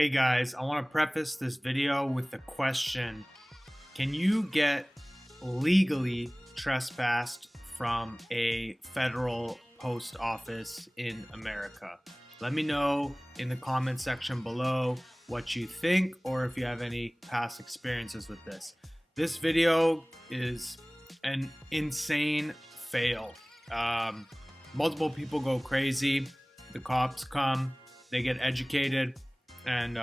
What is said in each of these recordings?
Hey guys, I want to preface this video with the question, can you get legally trespassed from a federal post office in America? Let me know in the comment section below what you think or if you have any past experiences with this. This video is an insane fail. Multiple people go crazy, the cops come, they get educated, and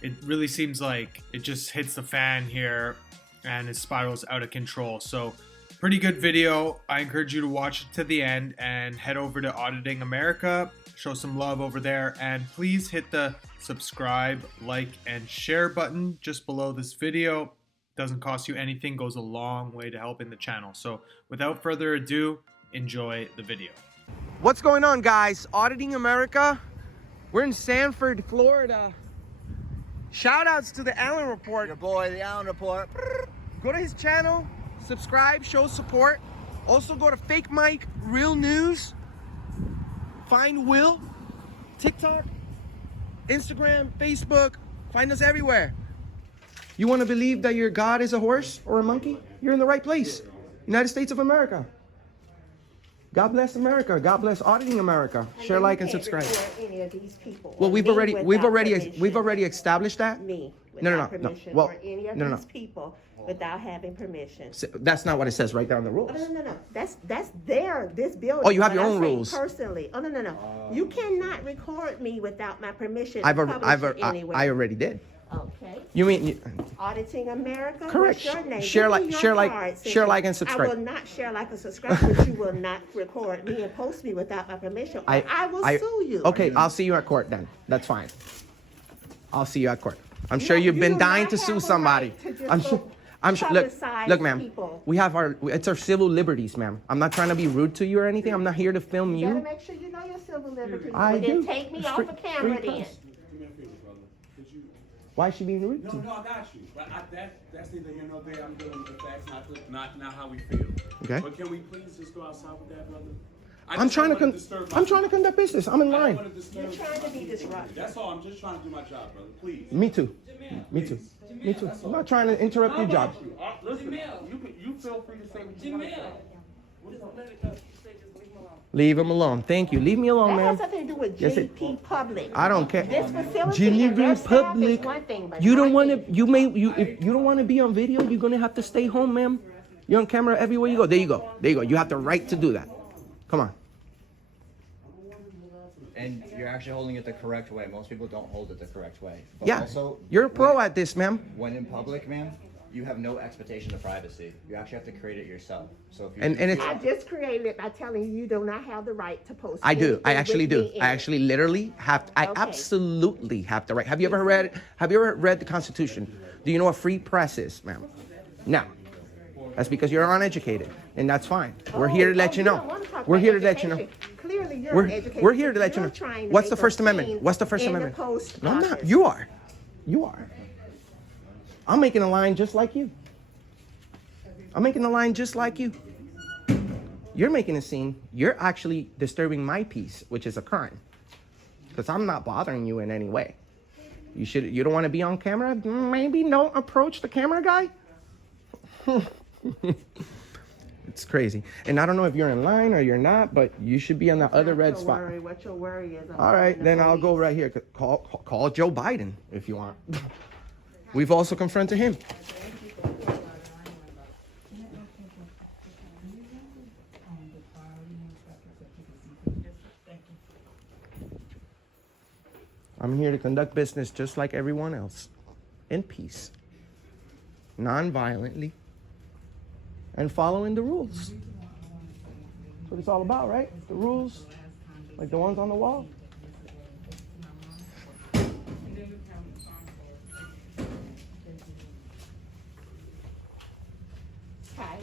it really seems like it just hits the fan here and it spirals out of control. So pretty good video. I encourage you to watch it to the end and head over to Auditing America, show some love over there, and please hit the subscribe, like, and share button just below this video. Doesn't cost you anything, goes a long way to helping the channel. So without further ado, enjoy the video. What's going on, guys? Auditing America. We're in Sanford, Florida. Shout outs to the Allen Report. Your boy, the Allen Report. Go to his channel, subscribe, show support. Also go to Fake Mike, Real News. Find Will, TikTok, Instagram, Facebook. Find us everywhere. You want to believe that your God is a horse or a monkey? You're in the right place. United States of America. God bless America. God bless Auditing America. Share, like, and subscribe. Any of these people. Well, we've already established that. Me No. without permission, Well, or any of these people without having permission. So that's not what it says right there on the rules. Oh, no. That's this building. Oh, you have But your I'm own saying rules. Personally. Oh, no. You cannot record me without my permission. I Anywhere. already did. Okay. You mean Auditing America. correct? What's your name? Share, Give me like, your card, share, since like, and I subscribe. will not share, like, and subscribe, but you will not record me and post me without my permission. Or I will sue you. Okay, I'll see you at court then. That's fine. I'll see you at court. I'm sure you've been dying to sue somebody. I'm sure. Look, ma'am. People. We have it's our civil liberties, ma'am. I'm not trying to be rude to you or anything. I'm not here to film You you. gotta make sure you know your civil liberties. I But then do. take me It's off free- of camera free then. press. Why is she being rude? No, I got you. But that's neither here nor there. I'm dealing with the facts, not how we feel. Okay. But can we please just go outside with that, brother? I'm trying to conduct business. I'm in line. You're trying to be disruptive. That's all. I'm just trying to do my job, brother. Please. Me too. I'm not trying to interrupt your job. Listen, you feel free to say what you want to say. Leave him alone. Thank you. Leave me alone, That has ma'am. something to do with Yes, it- GP Public. I don't care. This facility Jimmy and their Green staff Public. is one thing, but You don't my want to. thing- If you don't want to be on video, you're gonna have to stay home, ma'am. You're on camera everywhere you go. There you go. You have the right to do that. Come on. And you're actually holding it the correct way. Most people don't hold it the correct way. But Yeah. also, You're a pro at this, ma'am. when in public, ma'am, you have no expectation of privacy. You actually have to create it yourself. So if you And it's. I just created it by telling you do not have the right to post. I do. anything I actually with do. me in I it. actually literally have. I Okay. absolutely have the right. Have you ever read the Constitution? Do you know what free press is, ma'am? No. That's because you're uneducated, and that's fine. We're here to let you don't know. wanna talk We're about here to let you know. education. Clearly, you're We're uneducated. here to let you You're know. trying to What's make the a First Amendment? scene What's the First in the Amendment? post No, I'm not. office. You are. You are. I'm making a line just like you. I'm making a line just like you. You're making a scene. You're actually disturbing my peace, which is a crime. Because I'm not bothering you in any way. You don't want to be on camera? Maybe don't approach the camera guy. It's crazy. And I don't know if you're in line or you're not, but you should be on the other red spot. What your worry is. All right, then I'll go right here. Call Joe Biden if you want. We've also confronted him. I'm here to conduct business just like everyone else, in peace, non-violently, and following the rules. That's what it's all about, right? The rules, like the ones on the wall. Hi,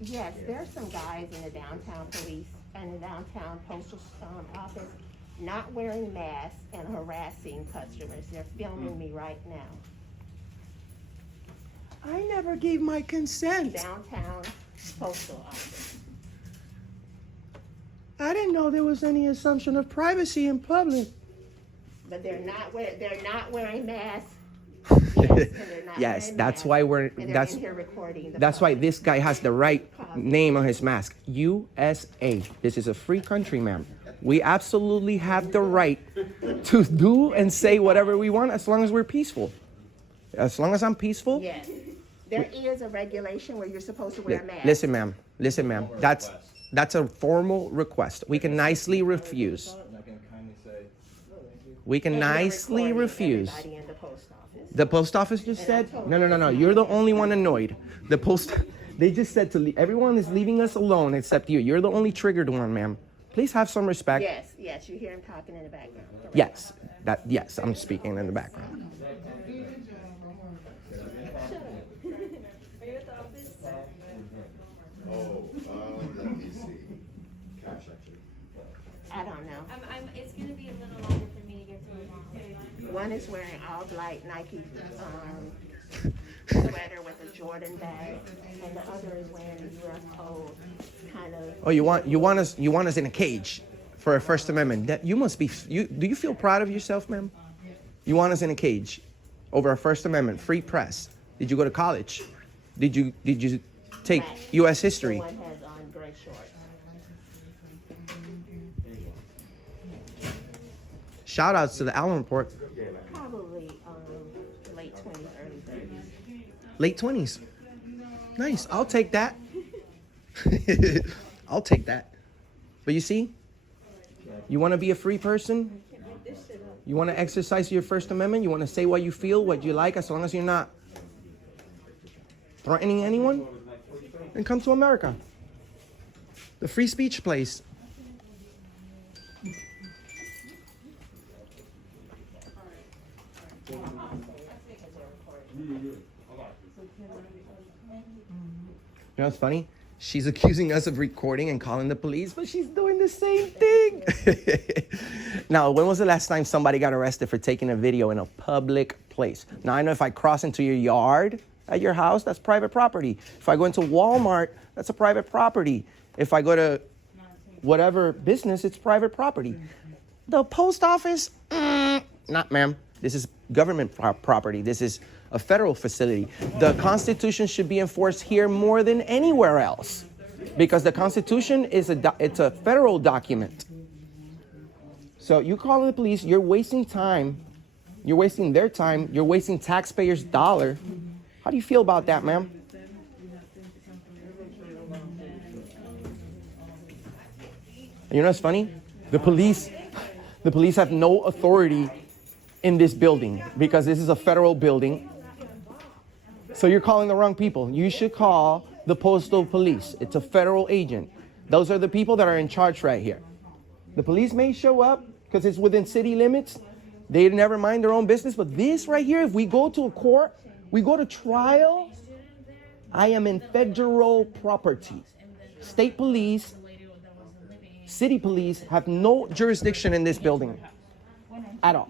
yes, there's some guys in the downtown police and the downtown postal office not wearing masks and harassing customers. They're filming me right now. I never gave my consent. Downtown postal office. I didn't know there was any assumption of privacy in public. But they're not wearing masks. Yes, and they're not Yes, wearing that's masks. why we're And they're that's in here recording the that's why public. this guy has the right name on his mask. USA. This is a free country, ma'am. We absolutely have the right to do and say whatever we want as long as we're peaceful. As long as I'm peaceful. Yes, there is a regulation where you're supposed to wear a mask. Listen, ma'am. Listen, ma'am. That's a formal request. We can nicely refuse. I can kindly say, We can And they're nicely recording refuse. everybody in the post office. The post office just said, no. You're the only one annoyed. They just said everyone is leaving us alone except you. You're the only triggered one, ma'am. Please have some respect. Yes, you hear him talking in the background. Correct. Yes, I'm speaking in the background. Let me see. Cash actually. I don't know. It's gonna be a little longer for me to get to it. One is wearing all black Nike sweater with a Jordan bag, and the other is wearing a U.S. code kind of. Oh, you want us in a cage for a First Amendment? Do you feel proud of yourself, ma'am? You want us in a cage over a First Amendment, free press? Did you go to college? Did you take Black. U.S. history? The one has on gray shorts. Shout outs to the Allen Report. Probably late 20s, early 30s. Late 20s. Nice. I'll take that. I'll take that. But you see, you want to be a free person? You want to exercise your First Amendment? You want to say what you feel, what you like, as long as you're not threatening anyone? Then come to America. The free speech place. You know what's funny? She's accusing us of recording and calling the police, but she's doing the same thing. Now, when was the last time somebody got arrested for taking a video in a public place? Now, I know if I cross into your yard at your house, that's private property. If I go into Walmart, that's a private property. If I go to whatever business, it's private property. The post office, not ma'am. This is government property. This is a federal facility. The Constitution should be enforced here more than anywhere else, because the Constitution is it's a federal document. So you calling the police, you're wasting time. You're wasting their time. You're wasting taxpayers' dollar. How do you feel about that, ma'am? You know what's funny? The police have no authority in this building because this is a federal building. So you're calling the wrong people. You should call the postal police. It's a federal agent. Those are the people that are in charge right here. The police may show up because it's within city limits. They never mind their own business. But this right here, if we go to a court, we go to trial, I am in federal property. State police, city police have no jurisdiction in this building at all.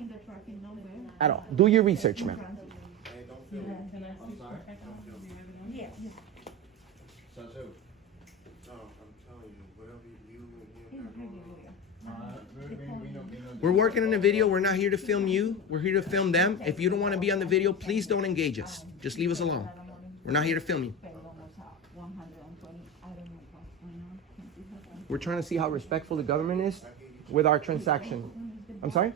At all. Do your research, ma'am. We're working on a video. We're not here to film you. We're here to film them. If you don't want to be on the video, please don't engage us. Just leave us alone. We're not here to film you. We're trying to see how respectful the government is with our transaction. I'm sorry?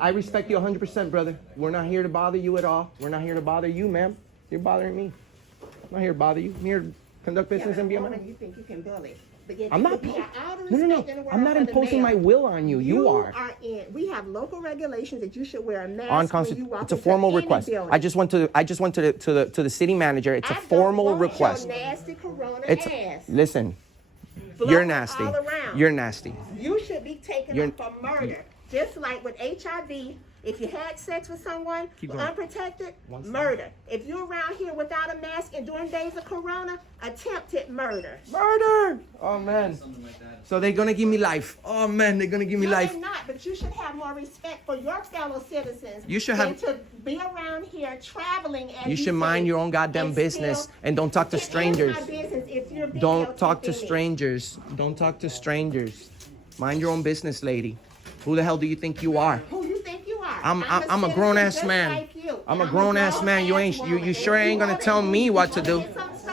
I respect you 100%, brother. We're not here to bother you at all. We're not here to bother you, ma'am. You're bothering me. I'm not here to bother you. I'm here to conduct business and be a man. You think you can bully. I'm not. No. I'm not imposing my will on you. You are. We have local regulations that you should wear a mask when you walk It's a into formal any request. building. I just went to the city manager. It's a formal request. Your nasty corona ass. Listen. Blowing You're nasty. all around. You're nasty. You should be taken up for murder. Just like with HIV, if you had sex with someone unprotected, murder. If you're around here without a mask and during days of corona, attempted murder. Murder! Oh, man. So they're going to give me life. Oh, man, they're going to give me life. They're not, but you should have more respect for your fellow citizens You should than have- to be around here traveling as You should say, mind your own goddamn and business still- and don't talk to It is strangers. my business if you're Don't talk to videotaping me. strangers. Don't talk to strangers. Mind your own business, lady. Who the hell do you think you are? Who you think you are? I'm a citizen grown ass just man. like you. I'm a And grown ass man. You ain't woman. you sure ain't gonna tell me what to do.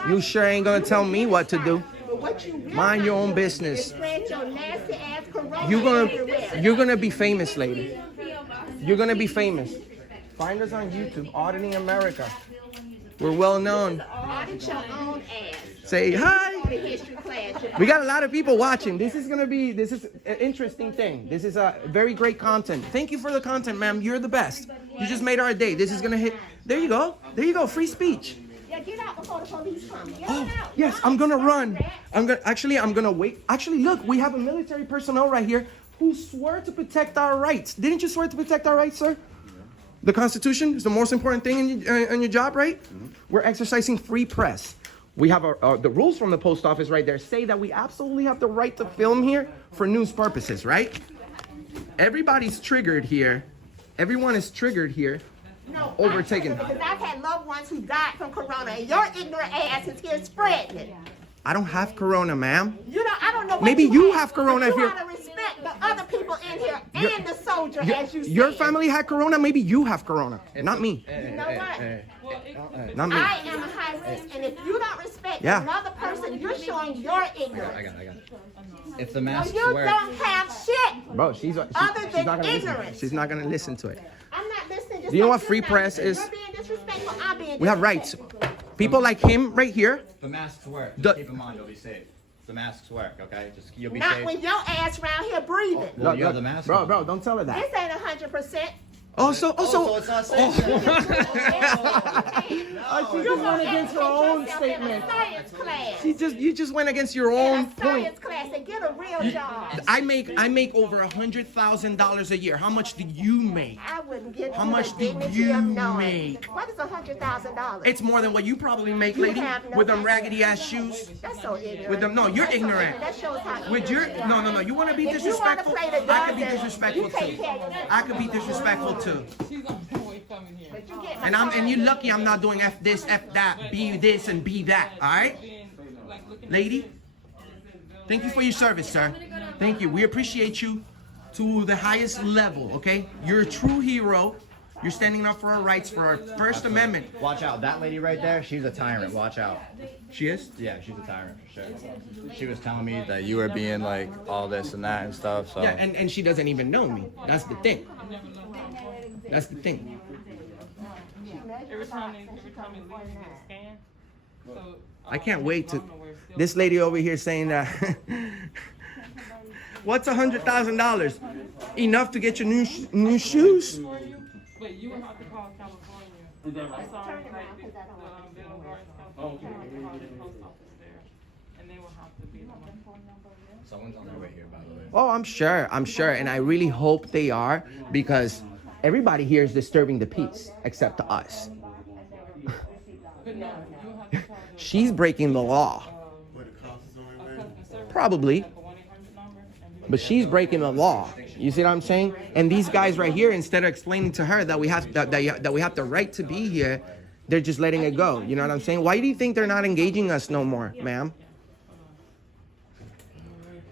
You sure ain't gonna tell me what to do. But what you will Mind your not own do business. is spread your nasty ass corona You're everywhere. gonna be famous, lady. You're gonna be famous. Find us on YouTube, Auditing America. We're well known. Audit your own ass. Say hi. Go to history class. We got a lot of people watching. This is an interesting thing. This is a very great content. Thank you for the content, ma'am. You're the best. You just made our day. This is gonna hit. There you go. There you go. Free speech. Yeah, get out before the police come. Get Oh, out. yes, I'm gonna run. I'm gonna wait. Actually, look, we have a military personnel right here who swore to protect our rights. Didn't you swear to protect our rights, sir? The Constitution is the most important thing in your job, right? We're exercising free press. We have the rules from the post office right there say that we absolutely have the right to film here for news purposes, right? Everybody's triggered here. Everyone is triggered here. No, Overtaken. Because I've had loved ones who died from corona, and your ignorant ass is here spreading it. I don't have corona, ma'am. You know, I don't know what Maybe you have corona but if you you're- ought to respect the other people in here and the soldier, as you Your said. family had corona. Maybe you have corona, not me. You know what? Not me. I am a high risk, and if you don't respect Yeah. another person, you're showing your ignorance. I got it. If the No, masks you wear, don't have shit. Bro, she's Other not than gonna listen. ignorance. She's not gonna listen to it. I'm not listening. Just Do you know like what free you're not press listening. is? You're being disrespectful. I'm being We have rights. disrespectful. People like him right here. the masks work. The- Just keep in mind, you'll be safe. The masks work, okay? Just you'll be Not safe. when your ass around here breathing. Well, you have the mask on. Bro, don't tell her that. This ain't 100%. Also, So it's not safe. she just went against her own statement. Science class. You just went against your In own a point. science class and get a real job. I make over $100,000 a year. How much do you make? I wouldn't give How you much the do dignity you of knowing. make? What is $100,000? It's more than what you probably make, You lady, have no with them idea. raggedy ass shoes. That's so ignorant. With them, no, you're That's so ignorant. That shows how With your ignorant you are. no. You want to be If you wanna disrespectful? play the I could be dumb, disrespectful you take too. care of yourself. I could be disrespectful too. But you get my And you time. lucky I'm not doing F this, F that, be this, and be that. All right, lady. Thank you for your service, sir. Thank you. We appreciate you to the highest level. Okay, you're a true hero. You're standing up for our rights, for our First Amendment. Watch out. That lady right there, she's a tyrant. Watch out. She is. Yeah, she's a tyrant for sure. She was telling me that you were being like all this and that and stuff. So Yeah, and she doesn't even know me. That's the thing. That's the thing. Every time they leave, you get a scan. So I can't wait to. This lady over here saying that. What's $100,000? Enough to get your new shoes? But you would have to call California. I'm sorry, like the Bill of Rights California, you would have to call the post office there, and they will have to be the one. someone's on their way here, by the way. Oh, I'm sure, and I really hope they are because everybody here is disturbing the peace except us. But no, you have to call the She's breaking the law, customer service, probably, like a 1-800 number, and but she's breaking the law. You see what I'm saying? And these guys right here, instead of explaining to her that we have that we have the right to be here, they're just letting it go. You know what I'm saying? Why do you think they're not engaging us no more, ma'am?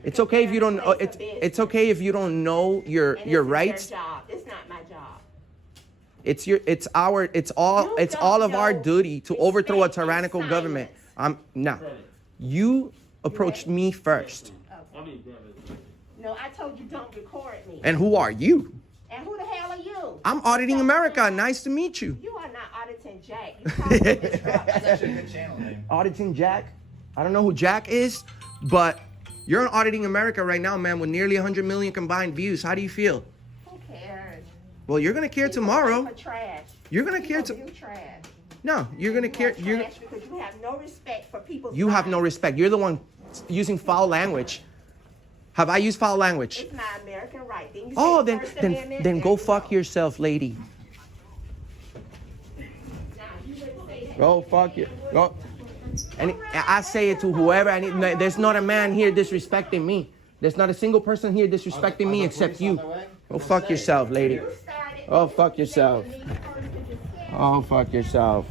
It's okay if you don't. It's okay if you don't know your And this rights. is their job. It's not my job. It's all of our duty to overthrow a tyrannical government. No. You approached me first. No, I told you don't record me. And who are you? And who the hell are you? I'm Auditing America. Nice to meet you. You are not auditing Jack. You probably disrupt. That's actually a good channel name. Auditing Jack. I don't know who Jack is, but you're on Auditing America right now, man, with nearly 100 million combined views. How do you feel? Who cares? Well, you're gonna care tomorrow. For trash. You're gonna care People to. view trash. No, you're gonna care. You You're. trash because you have no respect for people's You have no lives. respect. You're the one using foul language. Have I used foul language? It's my American right. Didn't you Oh, say then the First then Amendment? then go fuck yourself, lady. Now, you wouldn't say that. Go fuck you. Go. And I say it to whoever. There's not a man here disrespecting me. There's not a single person here disrespecting me except you. Go fuck yourself, lady. You started. Oh, fuck yourself. Oh, fuck yourself.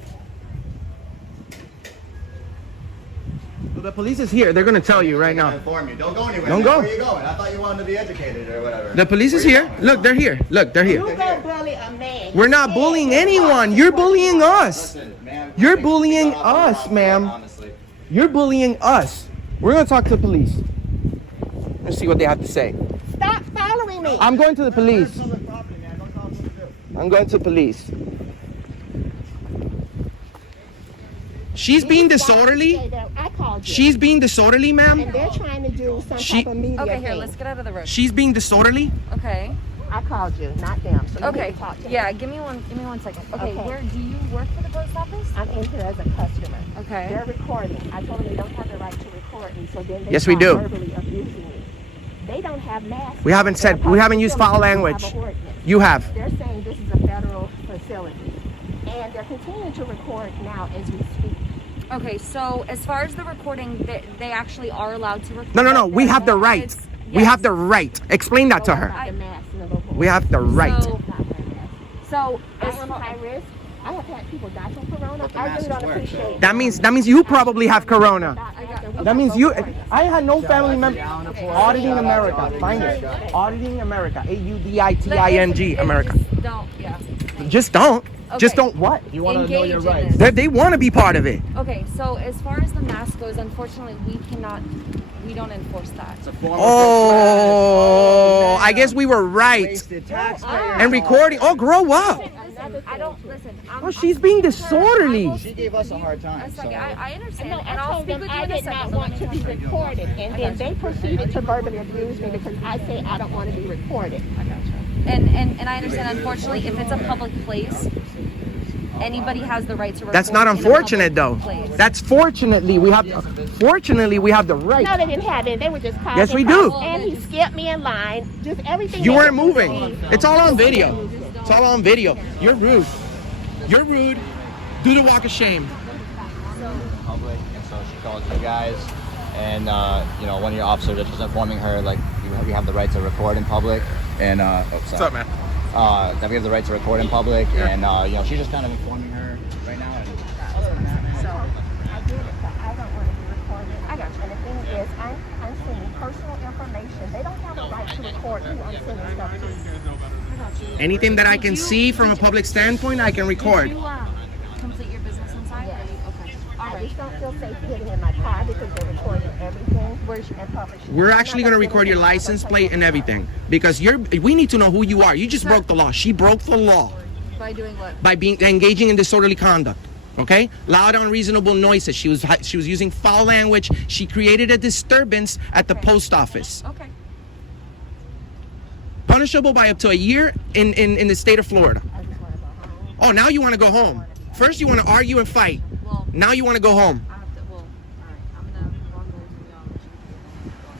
The police is here. They're gonna tell you right now. Inform you. Don't go anywhere. Don't man. go. Where are you going? I thought you wanted to be educated or whatever. The police is Where you here. going? Look, they're here. Look, they're You here. go bully a man. We're not bullying anyone. You're bullying us. Listen, ma'am, You're I think bullying we got off on the us, wrong ma'am. foot, honestly. You're bullying us. We're gonna talk to the police. Let's see what they have to say. Stop following me. I'm going to the police. I'm going to the police. She's being disorderly. I called you. She's being disorderly, And ma'am. they're trying to do some She- type of media Okay, here, thing. let's get out of the road. She's being disorderly. Okay. I called you, not them. So you Okay. need to talk to Yeah, them. give me one second. Okay, Okay. where do you work for the post office? I'm in here as a customer. Okay. They're recording. I told them they don't have the right to record me, so then they Yes, we start do. verbally abusing me. They don't have masks. We haven't said- we haven't used foul language. You have. They're saying this is a federal facility, and they're continuing to record now as we speak. Okay, so as far as the recording, they actually are allowed to record. No. We have the right. It's- We yes. have the right. Explain that to her. The masks and the local- We have the right. So I as am far high risk. I have had people die from corona. the I really masks don't work, appreciate it. That means you probably have corona. got- That means you. I had no family member. Auditing America. Find it. Auditing America. AUDITING America. Just don't. Yeah. Just don't. Just Okay. don't what? You want to know your Engage in rights. this. They want to be part of it. Okay, so as far as the mask goes, unfortunately, we don't enforce that. It's a form of Oh, I guess we were right. wasted taxpayer And recording. Oh, grow up. I don't listen. Oh, she's being disorderly. She gave us a hard time. A second, so- I understand, No, and I I'll told speak them with you I in a did second. not but want let to me be talk. recorded, and then they proceeded to verbally abuse me because I say I don't want to be recorded. And I understand. Unfortunately, if it's a public place, anybody has the right to record. That's not in a unfortunate though. public place. That's fortunately we have the right. No, they didn't have it. They were just calling. Yes, we do. And he skipped me in line. Just everything. You they weren't did to moving. me. It's all on video. It's all on video. You're rude. You're rude. Do the walk of shame. public, and so she called you guys, and one of your officers was informing her like we have the right to record in public, and What's up, man? that we have the right to record in public, and she's just kind of informing her right now. And other than that, man, So I did it, but I don't want to be recorded. I got you. And the thing is, I'm sending personal information. They don't have a right to record who I'm sending stuff to. Anything that I can see from a public standpoint, I can record. Did you complete your business inside? Yes. Okay. All I right. just don't feel safe getting in my car because they're recording everything and publishing. We're actually going to record your license plate and everything because we need to know who you are. You just broke the law. She broke the law By doing what? by engaging in disorderly conduct. Okay? Loud, unreasonable noises. She was using foul language. She created a disturbance at the post office. Okay. Punishable by up to a year in the state of Florida. I just want to go home. Oh, now you want to go home. First you want to argue and fight. Well, Now you want to go home. I have to. Well, all right. I'm gonna walk away from y'all.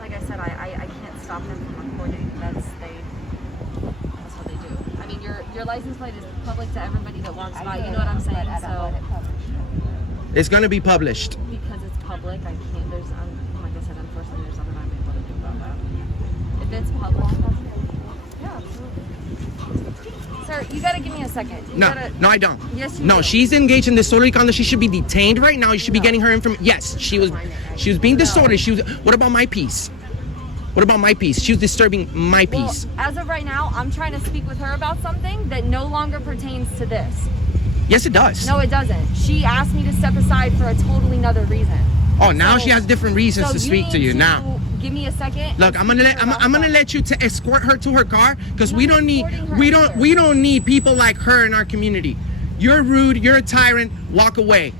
Like I said, I can't stop them from recording. That's what they do. I mean, your license plate is public to everybody that walks by. You know what I'm saying? But I don't So want it published. It's going to be published. because it's public, I can't. Like I said, unfortunately, there's nothing I'm able to do about that. If it's public, yeah, absolutely. Sir, you gotta give me a second. You No, gotta, no, I don't. Yes, you No, do. she's engaged in disorderly conduct. She should be detained right now. You should be getting her information. Yes, she was being disorderly. What about my peace? What about my peace? She was disturbing my Well, peace. as of right now, I'm trying to speak with her about something that no longer pertains to this. Yes, it does. No, it doesn't. She asked me to step aside for a totally another reason. Oh, now So- she has different reasons So to speak to need you now. Give me a second. Look, I'm gonna let you to escort her to her car because we not don't need escorting her we either. don't need people like her in our community. You're rude. You're a tyrant. Walk away.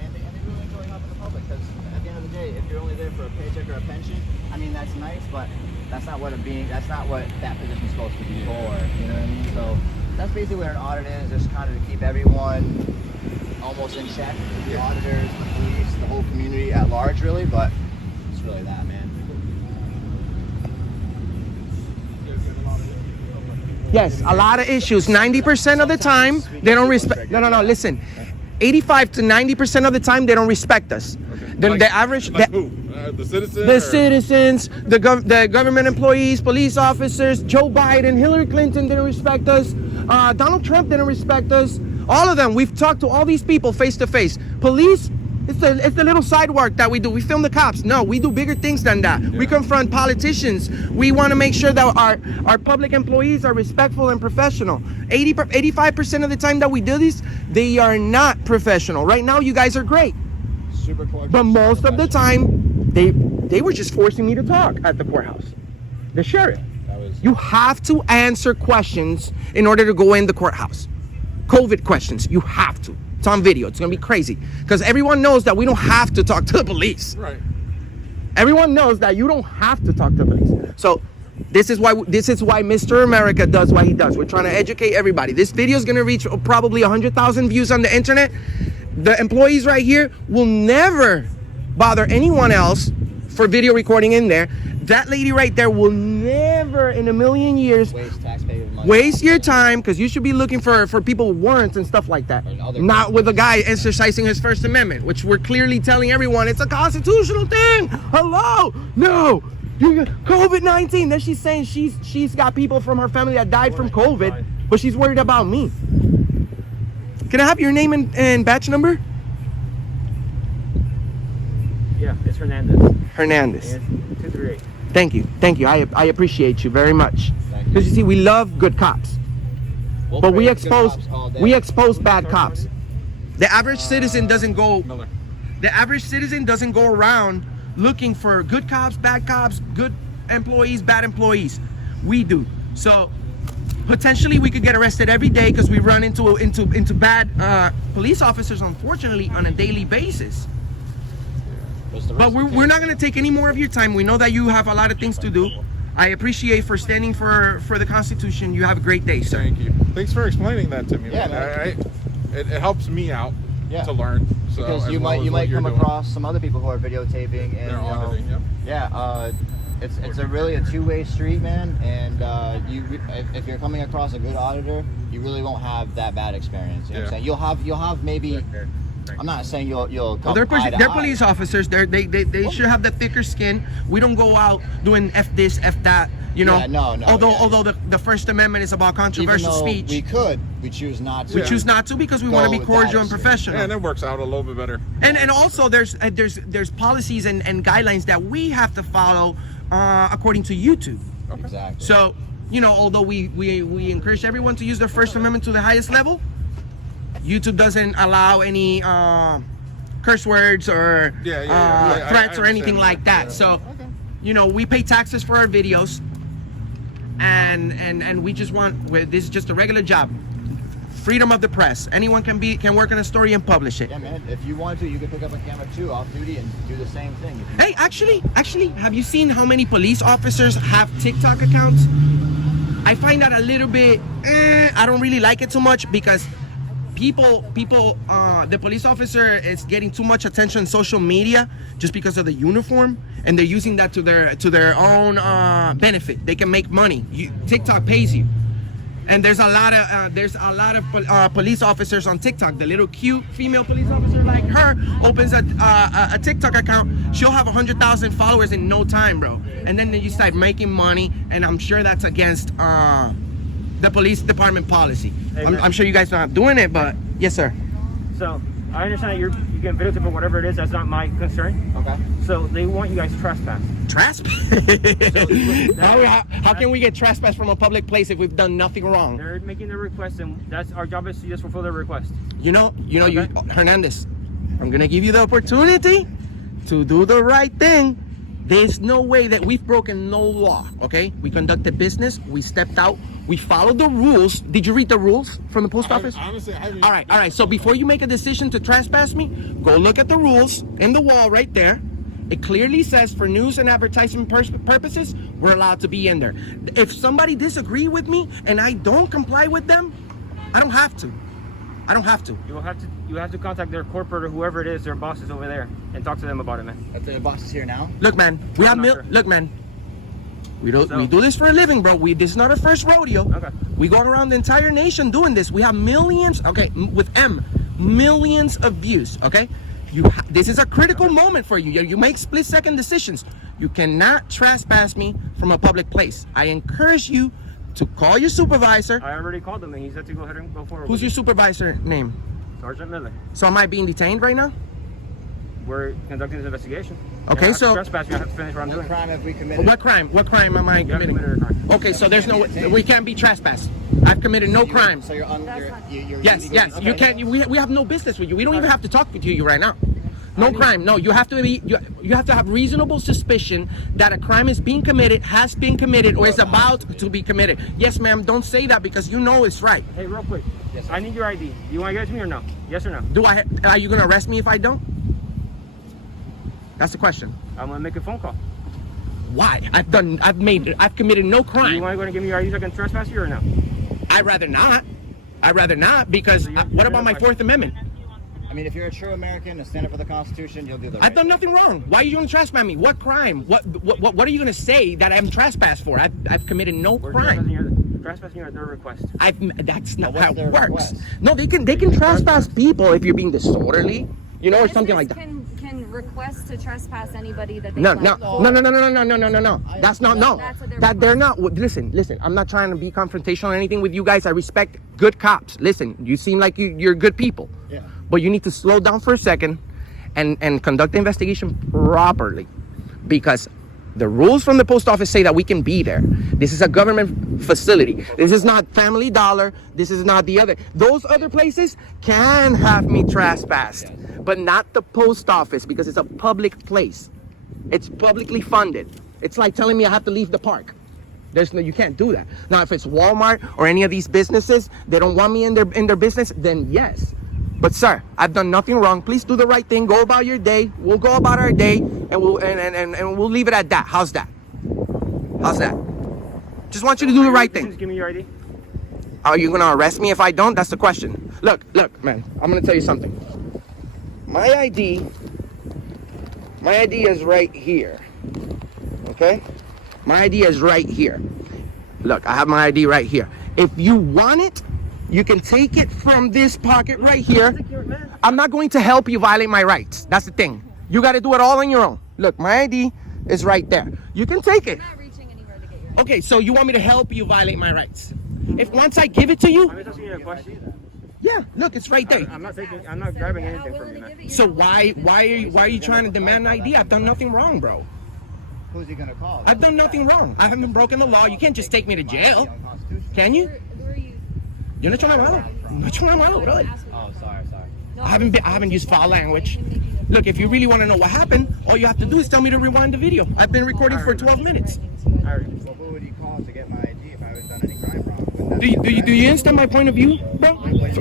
And they really enjoy helping the public because at the end of the day, if you're only there for a paycheck or a pension, I mean that's nice, but that's not what that position's supposed to be for. You know what I mean? So that's basically what an audit is, just kind of to keep everyone almost in check, the auditors, the police, the whole community at large, really. But it's really that, man. Yes, a lot of issues. 90% of the time, they don't respect. No. Listen, 85 to 90% of the time, they don't respect us. Okay. The average... Like who? The citizens? The citizens, the government employees, police officers, Joe Biden, Hillary Clinton didn't respect us. Donald Trump didn't respect us. All of them. We've talked to all these people face to face. Police, it's the little side work that we do. We film the cops. No, we do bigger things than that. Yeah. We confront politicians. We want to make sure that our public employees are respectful and professional. 85% of the time that we do this, they are not professional. Right now, you guys are great. Super cordial. But most of the time, they were just forcing me to talk at the courthouse. The sheriff. You have to answer questions in order to go in the courthouse. COVID questions, you have to. It's on video. It's gonna be crazy because everyone knows that we don't have to talk to the police. Right. Everyone knows that you don't have to talk to the police. So this is why Mr. America does what he does. We're trying to educate everybody. This video is gonna reach probably 100,000 views on the internet. The employees right here will never bother anyone else for video recording in there. That lady right there will never in a million years waste your time, because you should be looking for people with warrants and stuff like that. Not with a guy exercising his First Amendment, which we're clearly telling everyone it's a constitutional thing. Hello? No. COVID-19. Then she's saying she's got people from her family that died from COVID, but she's worried about me. Can I have your name and batch number? Yeah, it's Hernandez. Hernandez. 238. Thank you. Thank you. I appreciate you very much. Because you see, we love good cops. But we expose bad cops. The average citizen doesn't go around looking for good cops, bad cops, good employees, bad employees. We do. So potentially we could get arrested every day because we run into bad police officers, unfortunately, on a daily basis. But we're not going to take any more of your time. We know that you have a lot of things to do. I appreciate for standing for the Constitution. You have a great day, sir. Thank you. Thanks for explaining that to me. Yeah, man. It helps me out to learn. So because you might come across some other people who are videotaping and they're auditing. It's really a two-way street, man. And if you're coming across a good auditor, you really won't have that bad experience. You know what I'm saying? You'll have maybe. I'm not saying you'll come. Well, they're police officers. They should have the thicker skin. We don't go out doing F this, F that. You know. Yeah, no. Although the First Amendment is about controversial speech. We choose not to. We choose not to because we want to be cordial and professional. Yeah, and it works out a little bit better. And also there's policies and guidelines that we have to follow according to YouTube. Okay. Exactly. So although we encourage everyone to use their First Amendment to the highest level, YouTube doesn't allow any curse words or threats or anything like that. Yeah. So, we pay taxes for our videos, and we just want this is just a regular job. Freedom of the press. Anyone can work on a story and publish it. Yeah, man. If you want to, you can pick up a camera too, off duty, and do the same thing. Hey, actually, have you seen how many police officers have TikTok accounts? I find that a little bit. I don't really like it too much because. The police officer is getting too much attention on social media just because of the uniform, and they're using that to their own benefit. They can make money. TikTok pays you, and there's a lot of police officers on TikTok. The little cute female police officer like her opens a TikTok account. She'll have 100,000 followers in no time, bro. And then you start making money, and I'm sure that's against the police department policy. I'm sure you guys are not doing it, but yes, sir. So I understand that you can videotape or whatever it is. That's not my concern. Okay. So they want you guys trespass. How can we get trespass from a public place if we've done nothing wrong? They're making the request, and that's our job is to just fulfill their request. Hernandez, I'm gonna give you the opportunity to do the right thing. There's no way that we've broken no law, okay? We conducted business, we stepped out, we followed the rules. Did you read the rules from the post office? Honestly, I haven't. All right. So before you make a decision to trespass me, go look at the rules in the wall right there. It clearly says for news and advertising purposes, we're allowed to be in there. If somebody disagree with me and I don't comply with them, I don't have to. You have to contact their corporate or whoever it is, their bosses over there, and talk to them about it, man. The boss is here now. Look, man, we do this for a living, bro. This is not our first rodeo. Okay. We go around the entire nation doing this. We have millions. Okay, with M, millions of views, okay? This is a critical moment for you. You make split-second decisions. You cannot trespass me from a public place. I encourage you to call your supervisor. I already called him and he said to go ahead and go forward. Who's your supervisor name? Sergeant Miller. So am I being detained right now? We're conducting this investigation. Okay, so trespass, you have to finish what I'm doing. What crime have we committed? What crime? What crime am I committing? committed a crime. Okay, so there's no, we can't be trespassed. I've committed no crime. So you're Yes, yes. okay. You can't. We have no business with you. We don't even have to talk to you right now. No crime. No, you have to be. You have to have reasonable suspicion that a crime is being committed, has been committed, or is about to be committed. Yes, ma'am. Don't say that because you know it's right. Hey, real quick. Yes, I need your ID. Do you want to give it to me or no? Yes or no? Are you gonna arrest me if I don't? That's the question. I'm gonna make a phone call. Why? I've committed no crime. You want to go and give me your ID so I can trespass you or no? I'd rather not. I'd rather not because what about my Fourth Amendment? I mean, if you're a true American, a stand up for the Constitution, you'll do the right I've done nothing wrong. Why are you going to trespass me? What crime? What are you going to say that I'm trespassed for? I've committed no crime. Trespassing at their request. That's not how it works. No, they can trespass people if you're being disorderly, you know, or something like that. Can request to trespass anybody that they No. That's not no. That they're not. Listen. I'm not trying to be confrontational or anything with you guys. I respect good cops. Listen, you seem like you're good people. Yeah. But you need to slow down for a second and conduct the investigation properly, because the rules from the post office say that we can be there. This is a government facility. This is not Family Dollar. This is not the other. Those other places can have me trespassed, but not the post office because it's a public place. It's publicly funded. It's like telling me I have to leave the park. You can't do that. Now, if it's Walmart or any of these businesses, they don't want me in their business, then yes. But sir, I've done nothing wrong. Please do the right thing. Go about your day. We'll go about our day, and we'll leave it at that. How's that? How's that? Just want you to do the right thing. Just give me your ID. Are you gonna arrest me if I don't? That's the question. Look, man. I'm gonna tell you something. My ID is right here. Okay? My ID is right here. Look, I have my ID right here. If you want it, you can take it from this pocket right here. I'm not going to help you violate my rights. That's the thing. You got to do it all on your own. Look, my ID is right there. You can take it. I'm not reaching anywhere to get your Okay, so you want me to help you violate my rights? If once I give it to you, I'm just asking you a question. yeah, look, it's right there. I'm not grabbing anything from you, man. So why are you trying to demand an ID? I've done nothing wrong, bro. Who's he gonna call? I've done nothing wrong. I haven't broken the law. You can't just take me to jail. Can you? Who are you? You're not trying to bro. Oh, sorry. I haven't used foul language. Look, if you really want to know what happened, all you have to do is tell me to rewind the video. I've been recording for 12 minutes. Well, who would he call to get my ID if I haven't done any crime wrong? Do you understand my point of view, bro?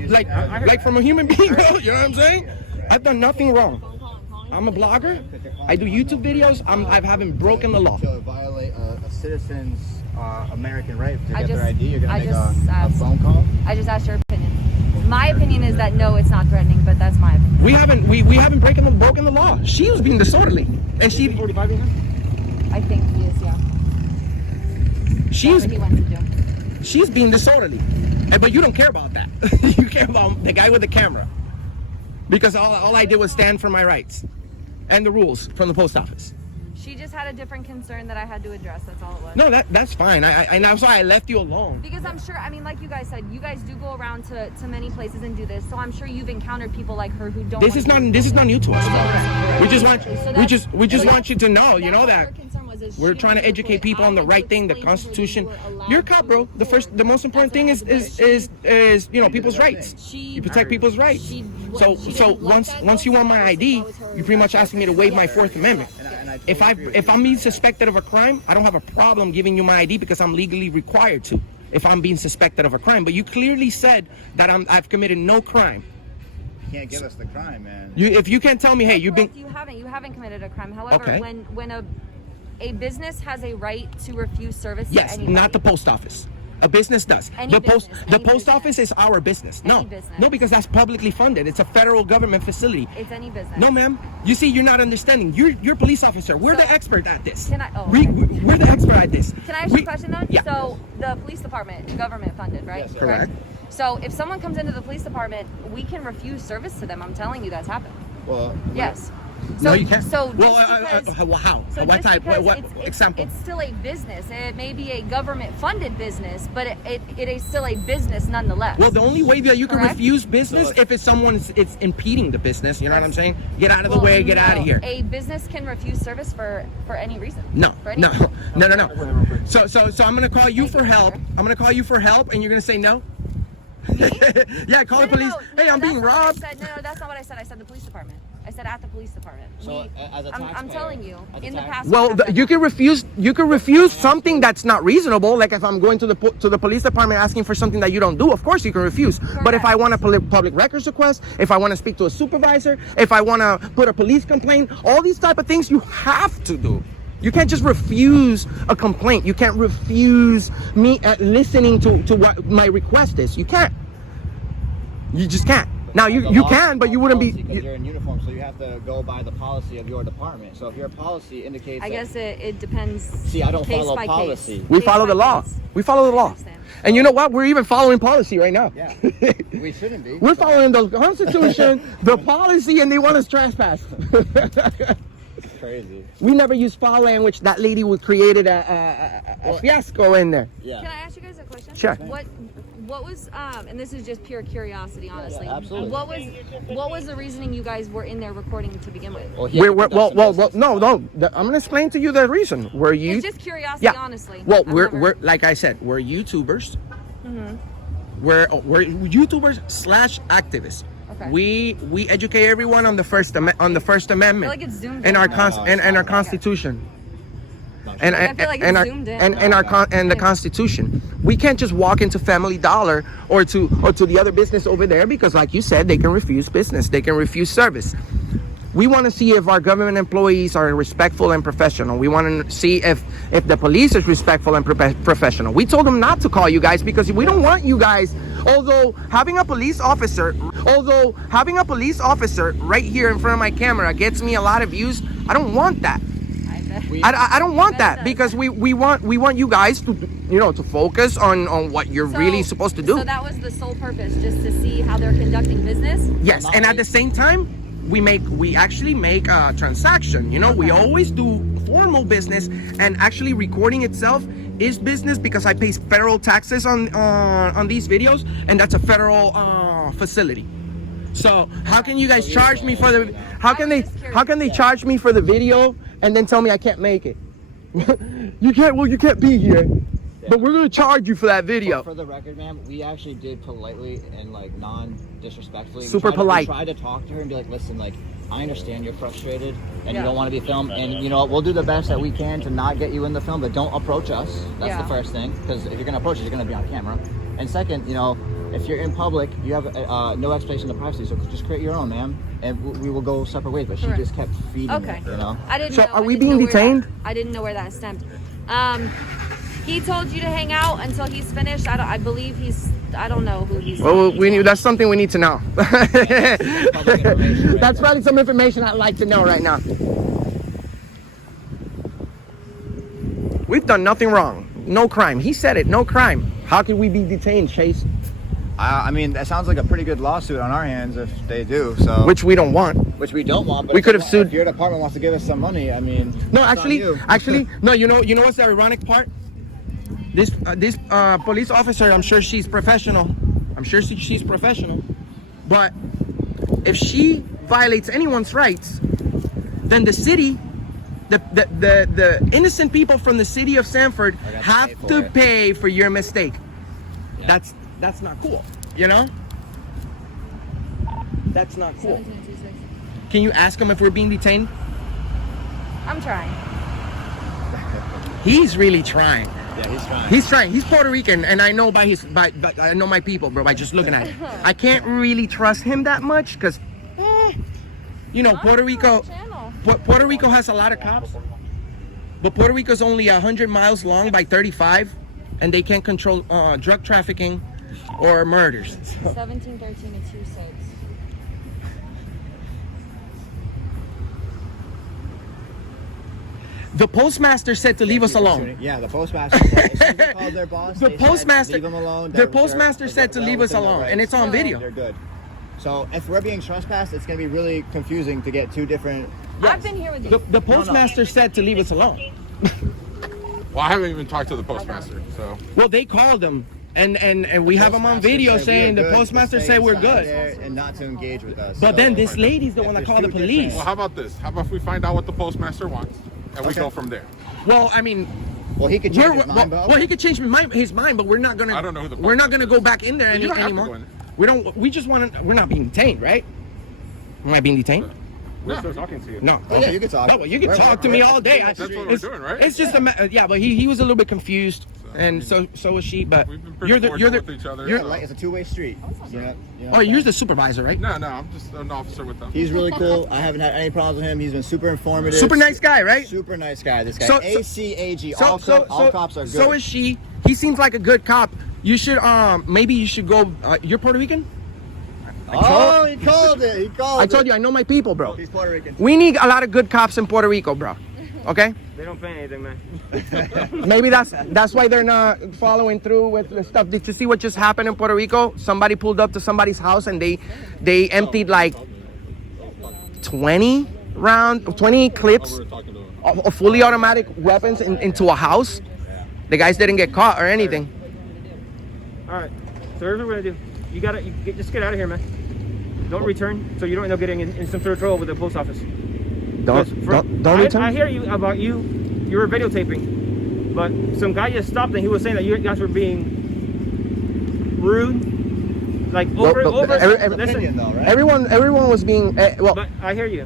Like from a human being, bro. You know what I'm saying? I've done nothing wrong. I'm a blogger. I do YouTube videos. I haven't broken the law. To violate a citizen's American right to get their ID, you're gonna make a phone call? I just asked your opinion. My opinion is that no, it's not threatening, but that's my opinion. We haven't broken the law. She was being disorderly, and she. 45 in here? I think he is, yeah. She's That's what he wants to do. She's being disorderly, but you don't care about that. You care about the guy with the camera, because all I did was stand for my rights and the rules from the post office. She just had a different concern that I had to address. That's all it was. No, that's fine. And that's why I left you alone. Because I'm sure, I mean, like you guys said, you guys do go around to many places and do this. So I'm sure you've encountered people like her who don't. This is not new to us. We just want you to know, you know that. We're trying to educate people on the right thing, the Constitution. You're a cop, bro. The most important thing is people's rights. You protect people's rights. So once you want my ID, you're pretty much asking me to waive my Fourth Amendment. If I'm being suspected of a crime, I don't have a problem giving you my ID because I'm legally required to. If I'm being suspected of a crime, but you clearly said that I've committed no crime. You can't give us the crime, man. If you can't tell me, hey, you haven't committed a crime. However, okay. when a business has a right to refuse service to yes, anybody. not the post office. A business does. The post office is our business. No, because that's publicly funded. It's a federal government facility. It's any business. No, ma'am. You see, you're not understanding. You're a police officer. We're the expert at this. We're the expert at this. Can I ask you a question though? Yeah. So the police department, government funded, right? Yes, correct. So if someone comes into the police department, we can refuse service to them. I'm telling you, that's happened. Well, Yes. No, you can't. So Well, just because, how? so What just type? because What it's example? It's still a business. It may be a government-funded business, but it is still a business nonetheless. Well, the only way that you can Correct? refuse business if it's someone it's impeding the business. You know what I'm saying? Get out of the Well, way. Get out no, of here. A business can refuse service for any reason. No, For any no, reason. no. So I'm gonna call you for help. I'm gonna call you for help, and you're gonna say no. Yeah, call the police. Hey, I'm being robbed. No, that's not what I said. I said the police department. I said at the police department. So, as a I'm taxpayer, telling you, as a in the tax- past. Well, we have you done can refuse something that's not reasonable. Like if I'm going to the police department asking for something that you don't do, of course you can refuse. But if I want a public records request, if I want to speak to a supervisor, if I want to put a police complaint, all these type of things you have to do. You can't just refuse a complaint. You can't refuse me listening to what my request is. You can't. You just can't. Now you can, but you wouldn't be. Because you're in uniform, so you have to go by the policy of your department. So if your policy indicates, I guess it depends. See, I don't case follow by policy. Case. We Case follow by the law. case. We follow the law. understand. And you know what? We're even following policy right now. Yeah, we shouldn't be. We're following the Constitution, the policy, and they want us trespass. It's crazy. We never use foul language. That lady would created a fiasco in there. Yeah. Can I ask you guys a question? Sure. What was and this is just pure curiosity, honestly. Yeah, absolutely. What was the reasoning you guys were in there recording to begin with? Well, he had to conduct some business. No. I'm gonna explain to you the reason. Were you? It's just curiosity, Yeah. honestly. Well, I've we're never- like I said, we're YouTubers. Mhm. We're YouTubers / activists. Okay. We educate everyone on the First Amendment. like it's zoomed in in. our No, and our it's not. Constitution. I feel like it's zoomed in. And the Constitution. We can't just walk into Family Dollar or to the other business over there because, like you said, they can refuse business. They can refuse service. We want to see if our government employees are respectful and professional. We want to see if the police is respectful and professional. We told them not to call you guys because we don't want you guys. Although having a police officer right here in front of my camera gets me a lot of views, I don't want that. I don't want that because we want you guys to to focus on what you're really supposed to do. So that was the sole purpose, just to see how they're conducting business. Yes, and at the same time, we actually make a transaction. We always do formal business, and actually recording itself is business because I pay federal taxes on these videos, and that's a federal facility. So how can you guys charge me for the? How can they charge me for the video and then tell me I can't make it? You can't. Well, you can't be here. But we're gonna charge you for that video. For the record, ma'am, we actually did politely and like non-disrespectfully. Super polite. We tried to talk to her and be like, listen, like I understand you're frustrated and you don't want to be filmed, and we'll do the best that we can to not get you in the film, but don't approach us. That's the first thing, because if you're gonna approach us, you're gonna be on camera. And second, if you're in public, you have no expectation of privacy, so just create your own, ma'am, and we will go separate ways. But she just kept feeding Okay. it, I didn't So know. are I we didn't being know where detained? I didn't know where that stemmed. He told you to hang out until he's finished. I believe he's. I don't know who he's. Well, that's something we need to know. That's probably some information I'd like to know right now. We've done nothing wrong. No crime. He said it. No crime. How could we be detained, Chase? I mean, that sounds like a pretty good lawsuit on our hands if they do. So Which we don't want. Which we don't want. But We could have sued. If your department wants to give us some money, I mean. No, it's on you. actually, no. You know what's the ironic part? This police officer, I'm sure she's professional. I'm sure she's professional. But if she violates anyone's rights, then the city, the innocent people from the city of Sanford have to pay for your mistake. Yeah. That's not cool. That's not cool. 1726. Can you ask him if we're being detained? I'm trying. He's really trying. Yeah, he's trying. He's trying. He's Puerto Rican, and I know I know my people, bro, by just looking at it. I can't really trust him that much because, Puerto Rico has a lot of cops, but Puerto Rico's only 100 miles long by 35, and they can't control drug trafficking or murders. 1713 and 26. The postmaster said to leave us alone. Yeah, the postmaster said, as soon as they called their boss, The they postmaster, said, leave them alone. the postmaster said to leave us alone, and it's on video. They're good. So if we're being trespassed, it's going to be really confusing to get two different... I've been here with you. The postmaster said to leave us alone. Well, I haven't even talked to the postmaster, so. Well, they called him, and we have them on video saying the postmaster said we're good. And not to engage with us. But then this lady's the one that called the police. Well, how about this? How about we find out what the postmaster wants, and we go from there? Well, I mean, well, he could change his mind. Well, he could change his mind, but we're not gonna. I don't know who the we're not gonna go back in there You don't have to anymore. go in there. We don't. We just want to. We're not being detained, right? Am I being detained? We're still talking to you. No. Oh, yeah, you can talk. No, well, you can talk to me all day. That's what we're doing, right? It's just yeah, but he was a little bit confused, and so was she. But We've been pretty cordial with each other. It's a two-way street. Oh, you're the supervisor, right? No, I'm just an officer with them. He's really cool. I haven't had any problems with him. He's been super informative. Super nice guy, right? Super nice guy. This guy. So- ACAG. All cops are good. So is she. He seems like a good cop. You should maybe you should go. You're Puerto Rican? He called it. He called it. I told you I know my people, bro. He's Puerto Rican. We need a lot of good cops in Puerto Rico, bro. Okay? They don't pay anything, man. Maybe that's why they're not following through with the stuff. Did you see what just happened in Puerto Rico? Somebody pulled up to somebody's house and they emptied like 20 clips of fully automatic weapons into a house. The guys didn't get caught or anything. All right. So here's what we're gonna do. You gotta just get out of here, man. Don't return, so you don't end up getting in some sort of trouble with the post office. Don't return. I hear you about you were videotaping, but some guy just stopped and he was saying that you guys were being rude, like Everyone was being But I hear you.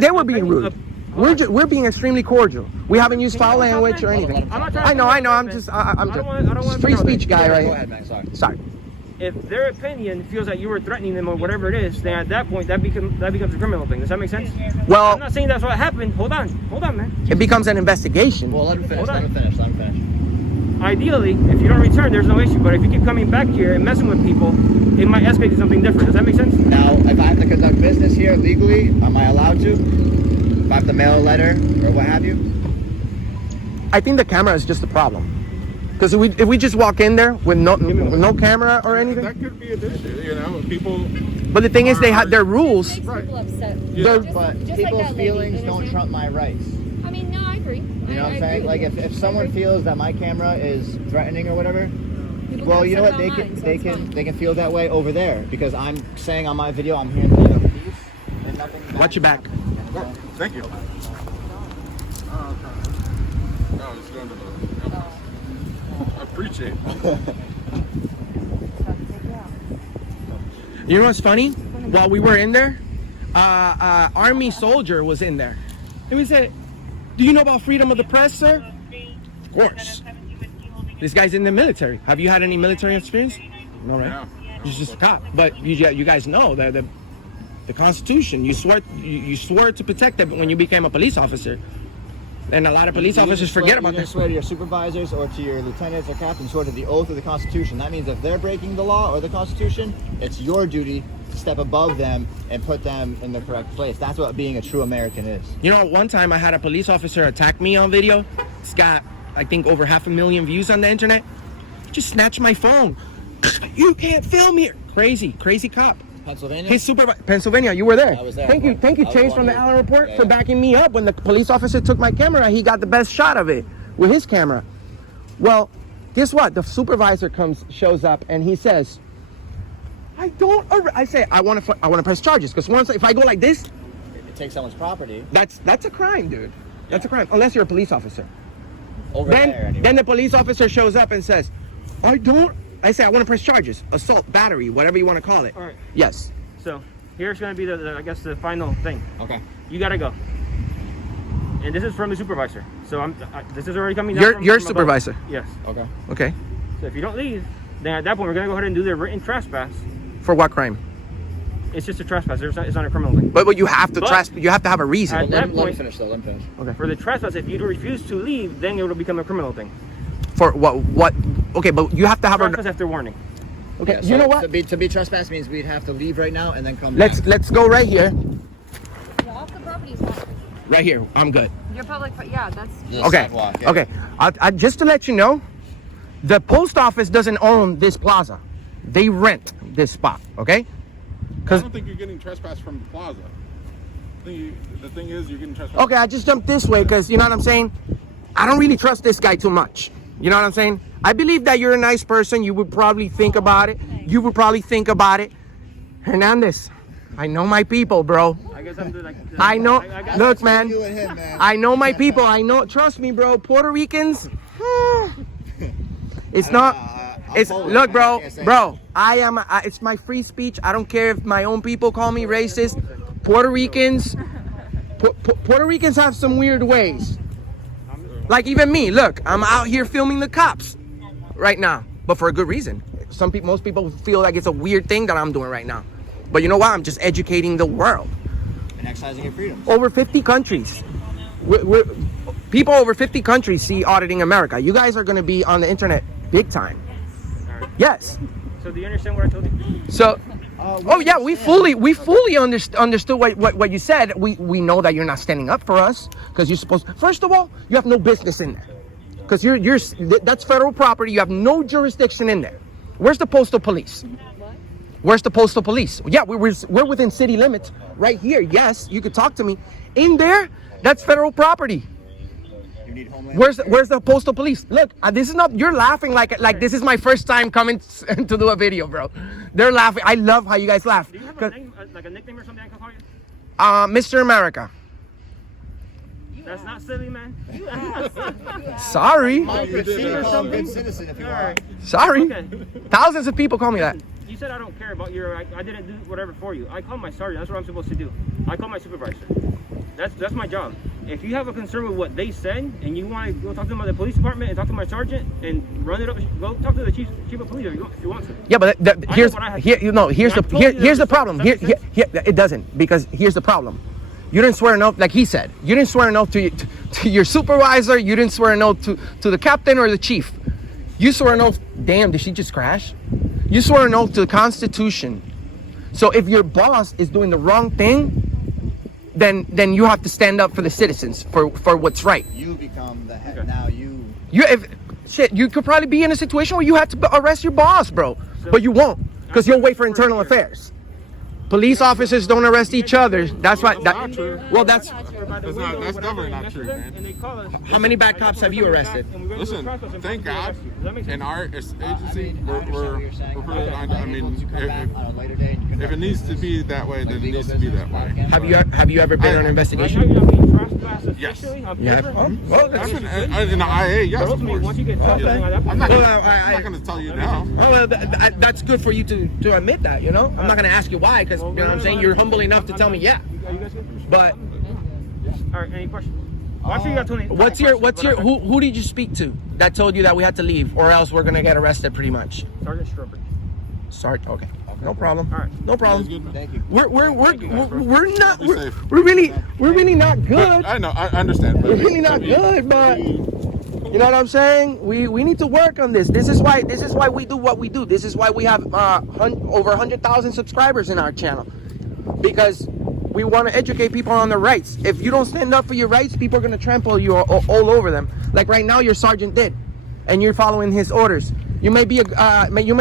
they were being rude. We're being extremely cordial. We haven't used foul language or anything. I know. I'm just free speech guy right here. Go ahead, man. Sorry. If their opinion feels that you were threatening them or whatever it is, then at that point that becomes a criminal thing. Does that make sense? Well, I'm not saying that's what happened. Hold on, man. It becomes an investigation. Well, let him finish. Ideally, if you don't return, there's no issue. But if you keep coming back here and messing with people, it might escalate to something different. Does that make sense? Now, if I have to conduct business here legally, am I allowed to? If I have to mail a letter or what have you? I think the camera is just a problem. Because if we just walk in there with no camera or anything, that could be an issue. People. But the thing is, they have their rules. Right. People upset. But people's feelings don't trump my rights. I mean, no, I agree. You know what I'm saying? Like if someone feels that my camera is threatening or whatever, well, you know what? They can feel that way over there because I'm saying on my video I'm here to the peace and nothing. Watch your back. Oh, thank you. No, it's going to the. I appreciate it. You know what's funny? While we were in there, Army soldier was in there. And we said, "Do you know about freedom of the press, sir?" Of course. This guy's in the military. Have you had any military experience? No, right? Yeah. He's just a cop. But you guys know that the Constitution, you swore to protect it when you became a police officer. And a lot of police officers forget about this. this. You swear to your supervisors or to your lieutenants or captains, swear to the oath of the Constitution. That means if they're breaking the law or the Constitution, it's your duty to step above them and put them in the correct place. That's what being a true American is. You know, one time I had a police officer attack me on video. It's got, I think, over 500,000 views on the internet. He just snatched my phone. You can't film here. Crazy cop. Pennsylvania? His Pennsylvania, you were there. I was there. Thank you, Chase from the Allen Report for backing me up. When the police officer took my camera, he got the best shot of it with his camera. Well, guess what? The supervisor shows up and he says, I say, I want to press charges because once if I go like this, it takes someone's property. That's a crime, dude. That's a crime unless you're a police officer. Then the police officer shows up and says, I say, I want to press charges. Assault, battery, whatever you want to call it. All right. Yes. So here's going to be the final thing. Okay. You got to go. And this is from the supervisor. So this is already coming down. Your supervisor. Yes. Okay. Okay. So if you don't leave, then at that point we're going to go ahead and do the written trespass. For what crime? It's just a trespass. It's not a criminal thing. But you have to you have to have a reason. At that point, let me finish though. Let me finish. Okay. For the trespass, if you refuse to leave, then it will become a criminal thing. For what? Okay, but you have to have trespass after warning. Okay. Yeah, so you know what? To be trespass means we'd have to leave right now and then come Let's back. go right here. Walk the property. Right here. I'm good. Your public, yeah, that's. Just Okay. sidewalk, yeah. Okay. I just to let you know, the post office doesn't own this plaza. They rent this spot. Okay. I don't think you're getting trespassed from the plaza. The thing is, you're getting trespassed. Okay, I just jumped this way because you know what I'm saying. I don't really trust this guy too much. You know what I'm saying? I believe that you're a nice person. You would probably think about it. You would probably think about it. Hernandez, I know my people, bro. I guess I'm like. I know. Look, man. You and him, man. I know my people. I know. Trust me, bro. Puerto Ricans. It's not. It's look, bro. Bro, I am. It's my free speech. I don't care if my own people call me racist. Puerto Ricans. Puerto Ricans have some weird ways. Like even me. Look, I'm out here filming the cops right now, but for a good reason. Most people feel like it's a weird thing that I'm doing right now, but you know what? I'm just educating the world. And exercising your freedoms. Over 50 countries. People over 50 countries see Auditing America. You guys are going to be on the internet big time. Yes. So do you understand what I told you? So, oh yeah, we fully understood what you said. We know that you're not standing up for us because you're supposed. First of all, you have no business in there because that's federal property. You have no jurisdiction in there. Where's the postal police? Where's the postal police? Yeah, we're within city limits right here. Yes, you could talk to me. In there, that's federal property. You need homeland. Where's the postal police? Look, this is not. You're laughing like this is my first time coming to do a video, bro. They're laughing. I love how you guys laugh. Do you have a name, like a nickname or something I can call you? Mr. America. That's not silly, man. Sorry. Good citizen if you want. Sorry. Okay. Thousands of people call me that. You said I don't care about your. I didn't do whatever for you. I call my sergeant. That's what I'm supposed to do. I call my supervisor. That's my job. If you have a concern with what they said and you want to go talk to them at the police department and talk to my sergeant and run it up, go talk to the chief of police if you want to. Yeah, but here's the problem. Here, it doesn't, because here's the problem. You didn't swear an oath, like he said. You didn't swear an oath to your supervisor. You didn't swear an oath to the captain or the chief. You swore an oath. Damn, did she just crash? You swore an oath to the Constitution. So if your boss is doing the wrong thing, then you have to stand up for the citizens for what's right. You become the head. Now you. You could probably be in a situation where you have to arrest your boss, bro, but you won't, because you'll wait for internal affairs. Police officers don't arrest each other. That's why. That's definitely not true, man. How many bad cops have you arrested? Listen, thank God, in our agency, we're I mean, if it needs to be that way, then it needs to be that way. Have you ever been on an investigation? Yes. Yeah. Well, that's in the IA, yes, of course. I'm not going to tell you now. Well, that's good for you to admit that, you know? I'm not going to ask you why, because, you know what I'm saying, you're humble enough to tell me, yeah. But... All right, any questions? Well, actually, you got 20. Who did you speak to that told you that we had to leave, or else we're going to get arrested pretty much? Sergeant Strawbridge. Okay. No problem. All right. No problem. Thank you. We're really not good. I know, I understand. We're really not good, but you know what I'm saying? We need to work on this. This is why we do what we do. This is why we have over 100,000 subscribers in our channel, because we want to educate people on their rights. If you don't stand up for your rights, people are going to trample you all over them. Like right now, your sergeant did, and you're following his orders. You may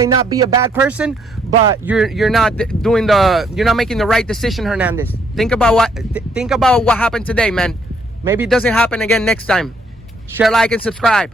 not be a bad person, but you're not making the right decision, Hernandez. Think about what happened today, man. Maybe it doesn't happen again next time. Share, like, and subscribe.